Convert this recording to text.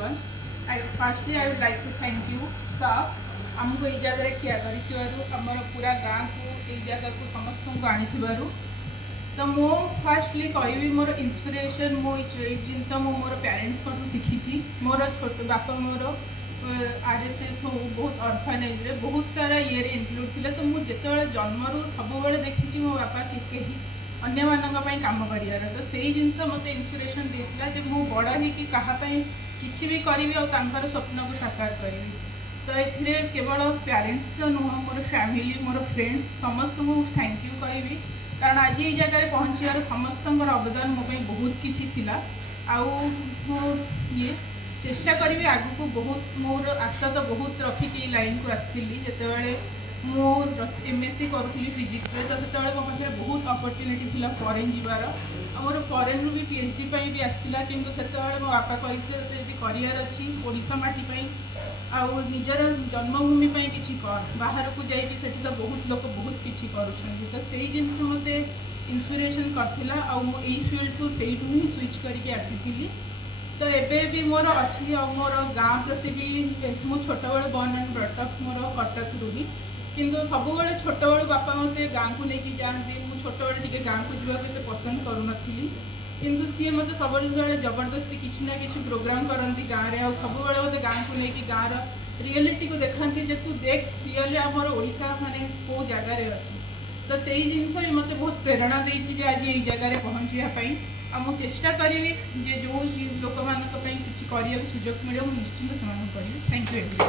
everyone. Firstly, I would like to thank you, sir. आमको ये जगह ठिया कर पूरा गाँव को ये जगह को समस्त को आनी तो मो फास्टली कहबी मोर इन्स्पिरेशन मो जिनस मोर पेरेंट्स को शिखी मोर छोट बापा मोर आरएसएस हो बहुत अर्फानेज रे बहुत सारा ये इनक्लूड थे तो मुझे जन्मरू सब देखी मो बापा कहीं अन्य मानी कम कर तो से जिनस मत इन्स्पिरेशन देता जे मु बड़ ही कहापाई किसी भी करी और स्वप्न को साकार करी तो ये केवल पेरेंट्स नुह मोर फैमिली मोर फ्रेंड्स समस्त को थैंक यू कहबी कारण आज ये जगह पहुँचार समस्त अवदान मो बहुत किसी थिला आउ ये चेष्टा करी आगु को बहुत मोर आशा तो बहुत रखिक लाइन को आसती जिते मोर एमएससी करूली फिजिक्स तो से मो पाखे बहुत अपरच्युनिटी थी फरेन जीवार मोर फरेन रू भी पीएचडी भी आसला कि से मो बापा कही करार अच्छी ओडिशा माटी आउ निजर जन्मभूमि किसी कर बाहर को जाइए तो बहुत लोग बहुत किसी करुँच तो से जिनस मत इन्स्पिरेशन करथिला आउ मो एई फील्ड को से ही स्विच करके आसी तो एबे भी मोर अच्छी और मोर गाँव प्रति भी मो छोट बड़े बर्न एंड ब्रॉटअप मोर कटक रूही किंतु सब बड़े छोट बड़े बापा मत गाँव को लेकिन जाती मुझे छोट बड़े गाँव को जावाक पसंद करूनी किंतु सी मत सब जबरदस्ती किसी ना कि प्रोग्राम करती गाँव में सब मत गाँव को लेकिन गाँव रियलिटी को देखती जे तू देख रियल आमर ओडिशा माने कौ जगार अच्छी तो से जिनस भी मत बहुत प्रेरणा देती आज ये जगार पहुँचापी आ चेष्टा करी जे जो लोक मान किसी कर सुजोग मिले निश्चिंत से करी थैंक यू।